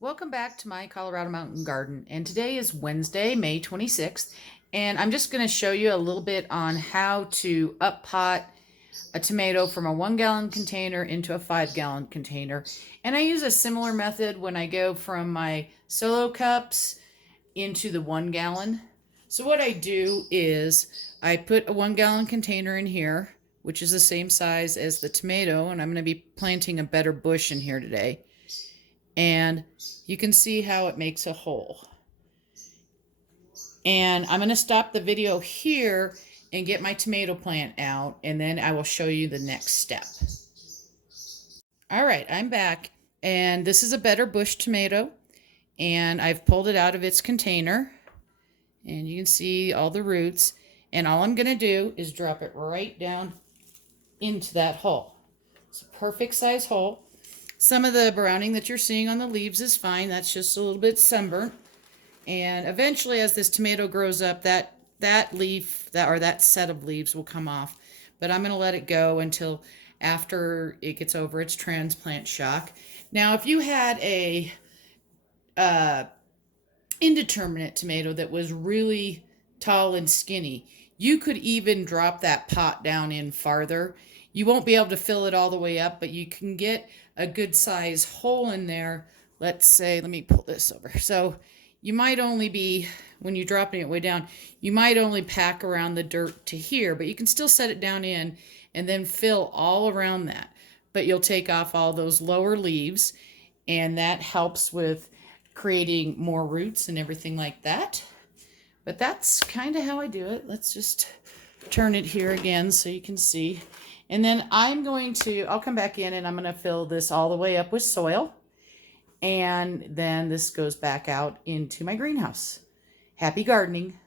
Welcome back to my Colorado Mountain Garden, and today is Wednesday, May 26th, and I'm just going to show you a little bit on how to up pot a tomato from a 1 gallon container into a 5 gallon container. And I use a similar method when I go from my solo cups into the 1 gallon. So what I do is I put a 1 gallon container in here, which is the same size as the tomato, and I'm going to be planting a better bush in here today. And you can see how it makes a hole. And I'm going to stop the video here and get my tomato plant out, and then I will show you the next step. All right, I'm back, and this is a better bush tomato, and I've pulled it out of its container, and you can see all the roots, and all I'm going to do is drop it right down into that hole. It's a perfect size hole. Some of the browning that you're seeing on the leaves is fine. That's just a little bit sunburnt. And eventually, as this tomato grows up, that leaf, that set of leaves will come off. But I'm going to let it go until after it gets over its transplant shock. Now, if you had a indeterminate tomato that was really tall and skinny, you could even drop that pot down in farther. You won't be able to fill it all the way up, but you can get a good size hole in there. Let's say, let me pull this over. So you might only be, when you're dropping it way down, you might only pack around the dirt to here, but you can still set it down in and then fill all around that. But you'll take off all those lower leaves, and that helps with creating more roots and everything like that. But that's kind of how I do it. Let's just turn it here again so you can see. And then I'll come back in and I'm going to fill this all the way up with soil. And then this goes back out into my greenhouse. Happy gardening.